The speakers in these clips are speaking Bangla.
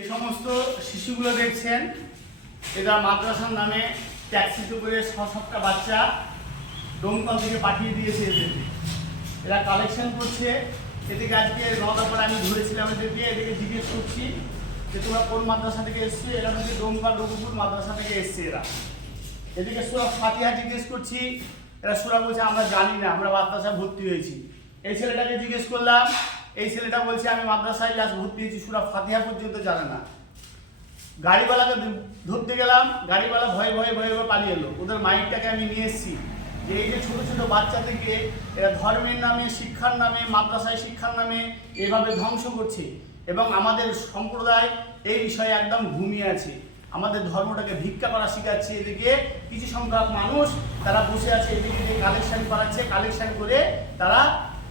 এই সমস্ত শিশুগুলো দেখছেন, এরা মাদ্রাসার নামে ট্যাক্সিতে করে ছ সাতটা বাচ্চা দমকল থেকে পাঠিয়ে দিয়েছে এদেরকে। এরা কালেকশন করছে। এদিকে আজকে নটা পরে আমি ধরেছিলাম এদেরকে এদিকে জিজ্ঞেস করছি যে তোমরা কোন মাদ্রাসা থেকে এসছে? এরা নাকি দমকল রঘুপুর মাদ্রাসা থেকে এসছে এরা। এদিকে সুরা ফাতিহা জিজ্ঞেস করছি, এরা সুরা বলছে, আমরা জানি না, আমরা মাদ্রাসায় ভর্তি হয়েছি। এই ছেলেটাকে জিজ্ঞেস করলাম এই ছেলেটা বলছে, আমি মাদ্রাসায় ক্লাস ভর্তি হয়েছি, সুরা ফাতিহা পর্যন্ত জানে না। গাড়িওয়ালাকে ধরতে গেলাম, গাড়িওয়ালা ভয়ে ভয়ে ভয়ে ভয়ে পালিয়ে এলো। ওদের মাইকটাকে আমি নিয়ে এসেছি। যে এই যে ছোটো ছোটো বাচ্চা থেকে এরা ধর্মের নামে, শিক্ষার নামে, মাদ্রাসায় শিক্ষার নামে এভাবে ধ্বংস করছে এবং আমাদের সম্প্রদায় এই বিষয়ে একদম ঘুমিয়ে আছে। আমাদের ধর্মটাকে ভিক্ষা করা শেখাচ্ছে এদিকে। কিছু সংখ্যক মানুষ তারা বসে আছে, এদিকে কালেকশন করাচ্ছে। কালেকশন করে তারা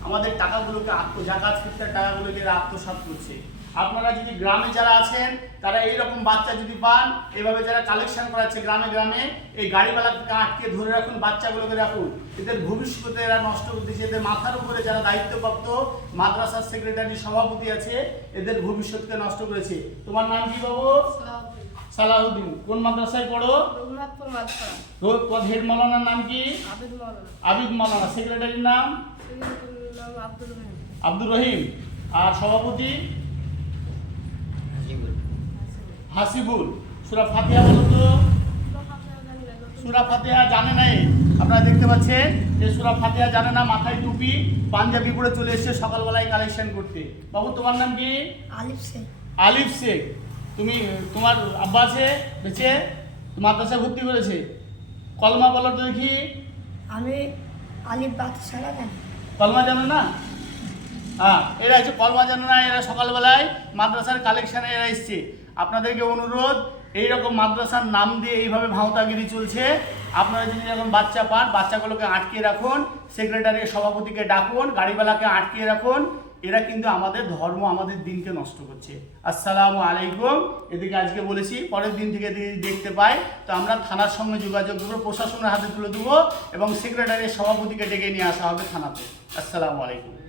আমাদের টাকাগুলোকে আত্ম জাকাত ফিরতার টাকাগুলোকে এরা আত্মসাৎ করছে। আপনারা যদি গ্রামে যারা আছেন তারা এইরকম বাচ্চা যদি পান এভাবে যারা কালেকশন করাচ্ছে গ্রামে গ্রামে এই গাড়িওয়ালাকে আটকে ধরে রাখুন বাচ্চাগুলোকে রাখুন। এদের ভবিষ্যতে এরা নষ্ট করতেছে এদের মাথার উপরে যারা দায়িত্বপ্রাপ্ত মাদ্রাসার সেক্রেটারি সভাপতি আছে এদের ভবিষ্যৎকে নষ্ট করেছে। তোমার নাম কি বাবু? সালাহুদ্দিন। কোন মাদ্রাসায় পড়ো? হেড মৌলানার নাম কি? আবিদ মৌলানা সেক্রেটারির নাম? আব্দুর রহিম। আর সভাপতি? হাসিবুল। সুরা ফাতিহা বলো তো। সুরা ফাতিহা জানে নাই। আপনারা দেখতে পাচ্ছেন যে সুরা ফাতিহা জানে না মাথায় টুপি পাঞ্জাবি পরে চলে এসেছে সকালবেলায় কালেকশন করতে। বাবু তোমার নাম কি? আলিফ শেখ। আলিফ শেখ। তুমি তোমার আব্বা আছে বেঁচে? মাদ্রাসায় ভর্তি করেছে। কলমা বলো তো দেখি। আমি আলিফ বাদ ছাড়া জানি। কলমা জানো না? হ্যাঁ এরা হচ্ছে কলমা জানো না, এরা সকালবেলায় মাদ্রাসার কালেকশানে এরা এসছে। আপনাদেরকে অনুরোধ এই রকম মাদ্রাসার নাম দিয়ে এইভাবে ভাঁওতাগিরি চলছে। আপনারা যদি যখন বাচ্চা পান, বাচ্চাগুলোকে আটকে রাখুন সেক্রেটারি সভাপতিকে ডাকুন, গাড়িওয়ালাকে আটকিয়ে রাখুন এরা কিন্তু আমাদের ধর্ম, আমাদের দিনকে নষ্ট করছে। আসসালামু আলাইকুম। এদিকে আজকে বলেছি, পরের দিন থেকে দেখতে পাই। তো আমরা থানার সঙ্গে যোগাযোগ করব, প্রশাসনের হাতে তুলে দেবো এবং সেক্রেটারির সভাপতিকে ডেকে নিয়ে আসা হবে থানাতে। আসসালামু আলাইকুম।